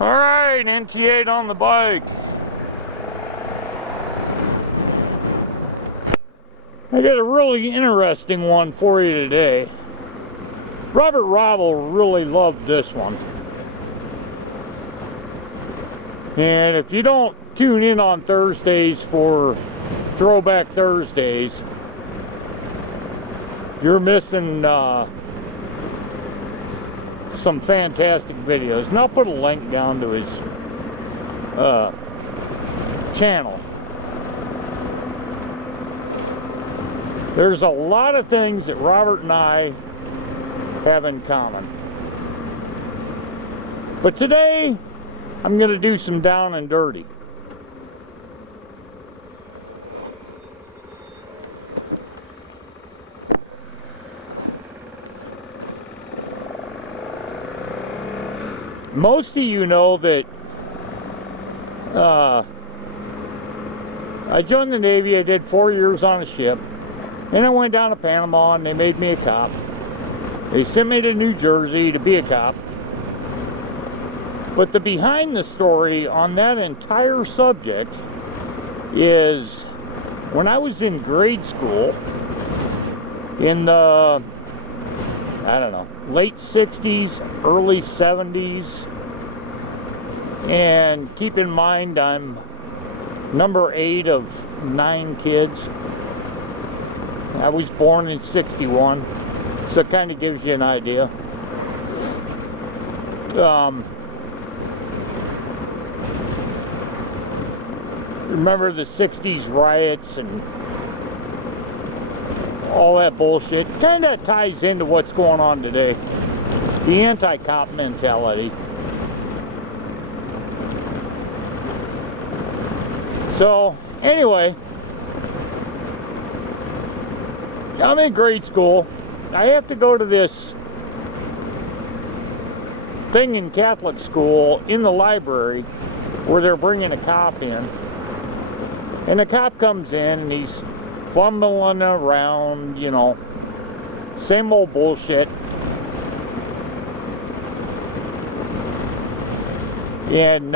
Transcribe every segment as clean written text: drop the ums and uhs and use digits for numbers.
Alright, NT8 on the bike. I got a really interesting one for you today. Robert Robble really loved this one. And if you don't tune in on Thursdays for Throwback Thursdays, you're missing some fantastic videos. And I'll put a link down to his channel. There's a lot of things that Robert and I have in common. But today, I'm going to do some down and dirty. Most of you know that I joined the Navy. I did 4 years on a ship. Then I went down to Panama and they made me a cop. They sent me to New Jersey to be a cop. But the behind the story on that entire subject is when I was in grade school in the, I don't know, late 60s, early 70s. And keep in mind I'm number 8 of 9 kids. I was born in 61, so it kind of gives you an idea. Remember the 60s riots and all that bullshit? Kind of ties into what's going on today. The anti-cop mentality. So, anyway, I'm in grade school. I have to go to this thing in Catholic school in the library where they're bringing a cop in. And the cop comes in and he's fumbling around, you know, same old bullshit. And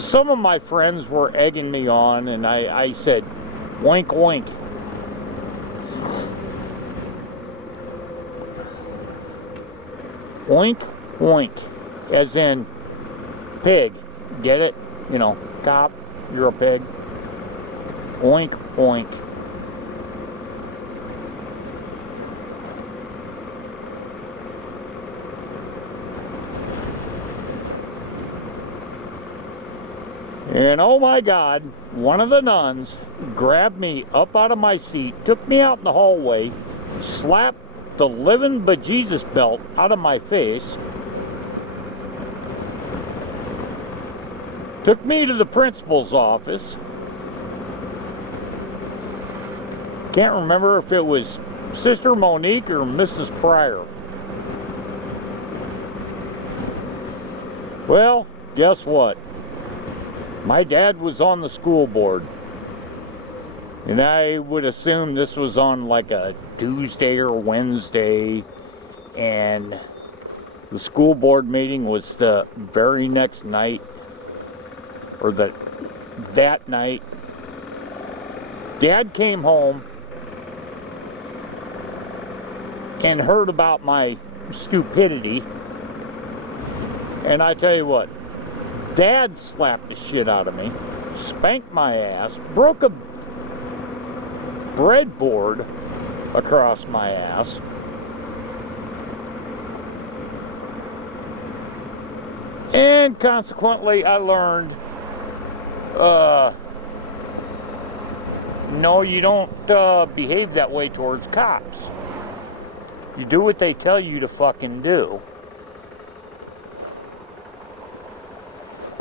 some of my friends were egging me on, and I said, wink, wink. Wink, wink. As in, pig. Get it? You know, cop, you're a pig. Oink, oink. And oh my God, one of the nuns grabbed me up out of my seat, took me out in the hallway, slapped the living bejesus belt out of my face, took me to the principal's office. Can't remember if it was Sister Monique or Mrs. Pryor. Well, guess what? My dad was on the school board. And I would assume this was on like a Tuesday or Wednesday. And the school board meeting was the very next night. Or that night. Dad came home and heard about my stupidity. And I tell you what, Dad slapped the shit out of me, spanked my ass, broke a breadboard across my ass. And consequently, I learned, no, you don't behave that way towards cops. You do what they tell you to fucking do.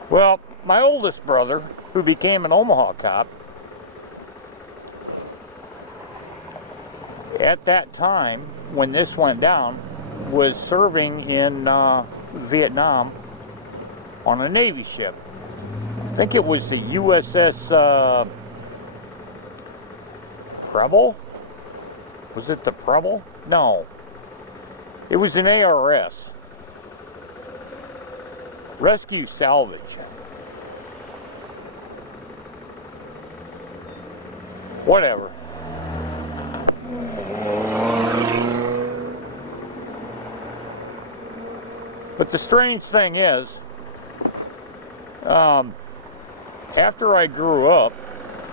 Well, my oldest brother, who became an Omaha cop, at that time, when this went down, was serving in Vietnam on a Navy ship. I think it was the USS Preble? Was it the Preble? No. It was an ARS. Rescue salvage. Whatever. But the strange thing is, after I grew up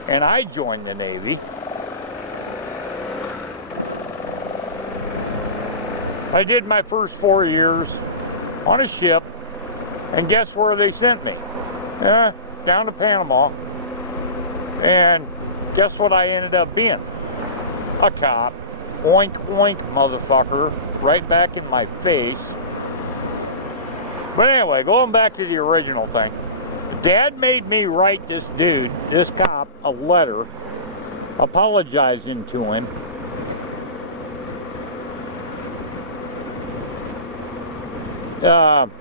and I joined the Navy, I did my first 4 years on a ship, and guess where they sent me? Down to Panama. And guess what I ended up being? A cop. Oink, oink, motherfucker. Right back in my face. But anyway, going back to the original thing. Dad made me write this dude, this cop, a letter apologizing to him.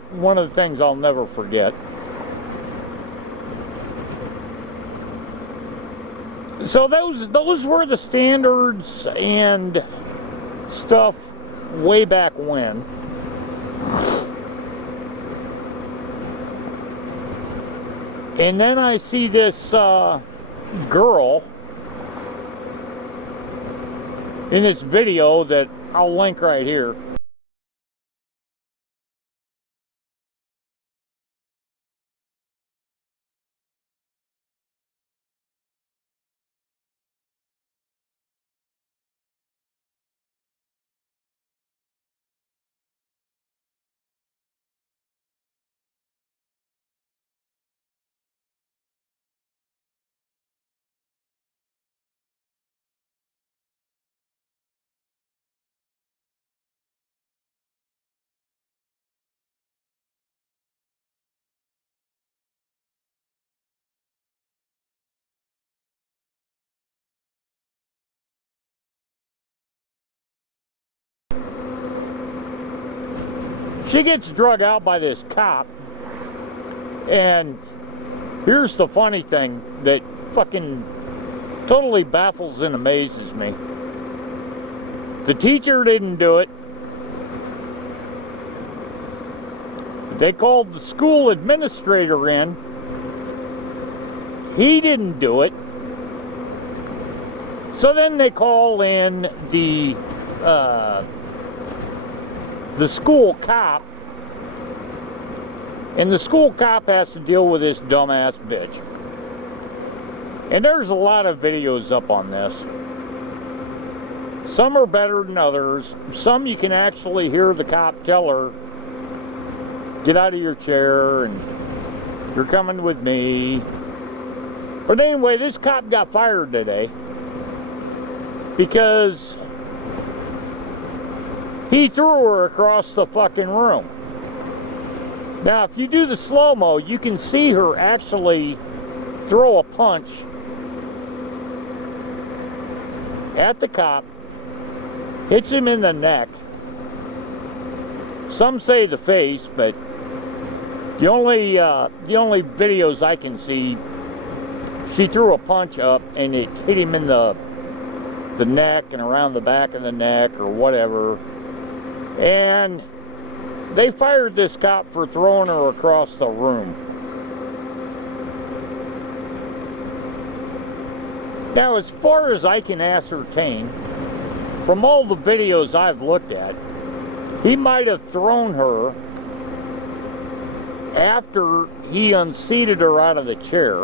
One of the things I'll never forget. So those were the standards and stuff way back when. And then I see this girl in this video that I'll link right here. She gets drug out by this cop, and here's the funny thing that fucking totally baffles and amazes me. The teacher didn't do it. They called the school administrator in. He didn't do it. So then they call in the school cop, and the school cop has to deal with this dumbass bitch. And there's a lot of videos up on this. Some are better than others. Some you can actually hear the cop tell her, get out of your chair and you're coming with me. But anyway, this cop got fired today because he threw her across the fucking room. Now, if you do the slow-mo, you can see her actually throw a punch at the cop, hits him in the neck. Some say the face, but the only videos I can see, she threw a punch up and it hit him in the neck and around the back of the neck or whatever. And they fired this cop for throwing her across the room. Now, as far as I can ascertain, from all the videos I've looked at, he might have thrown her after he unseated her out of the chair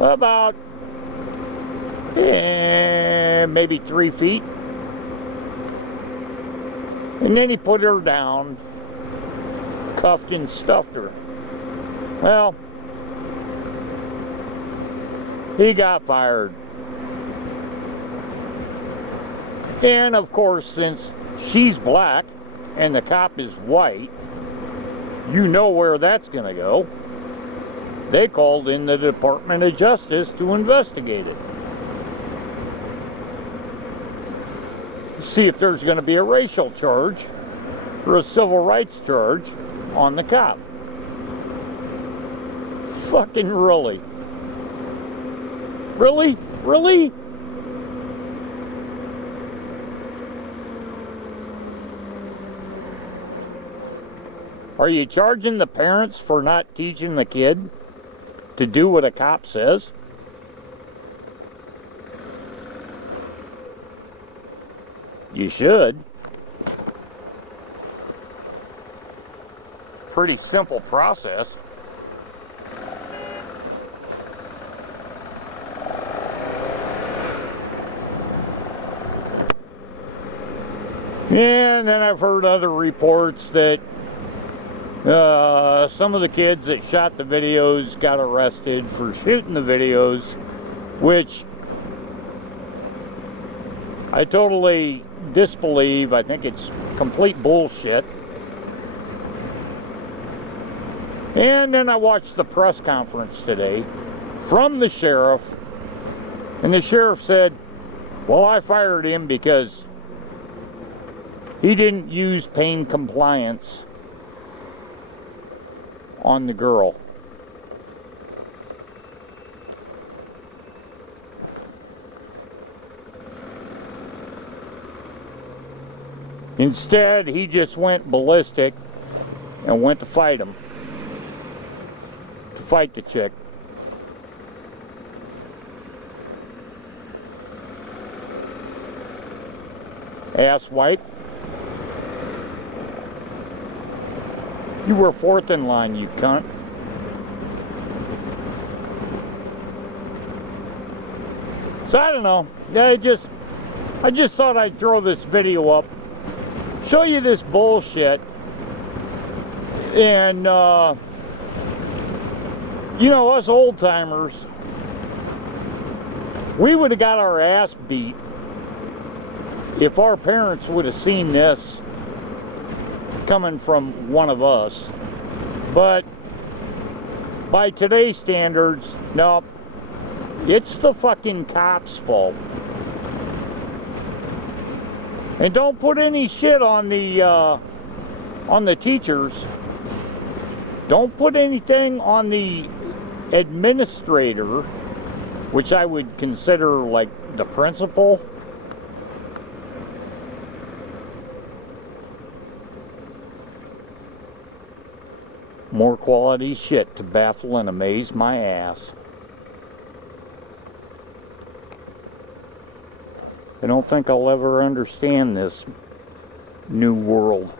about maybe 3 feet. And then he put her down, cuffed and stuffed her. Well, he got fired. And of course, since she's black and the cop is white, you know where that's going to go. They called in the Department of Justice to investigate it. See if there's going to be a racial charge or a civil rights charge on the cop. Fucking really? Really? Really? Are you charging the parents for not teaching the kid to do what a cop says? You should. Pretty simple process. And then I've heard other reports that some of the kids that shot the videos got arrested for shooting the videos, which I totally disbelieve. I think it's complete bullshit. And then I watched the press conference today from the sheriff, and the sheriff said, well, I fired him because he didn't use pain compliance on the girl. Instead, he just went ballistic and went to fight him. To fight the chick. Asswipe. You were fourth in line, you cunt. So I don't know. I just thought I'd throw this video up, show you this bullshit, and you know, us old timers, we would have got our ass beat if our parents would have seen this coming from one of us. But by today's standards, no, it's the fucking cops' fault. And don't put any shit on the teachers. Don't put anything on the administrator, which I would consider like the principal. More quality shit to baffle and amaze my ass. I don't think I'll ever understand this new world.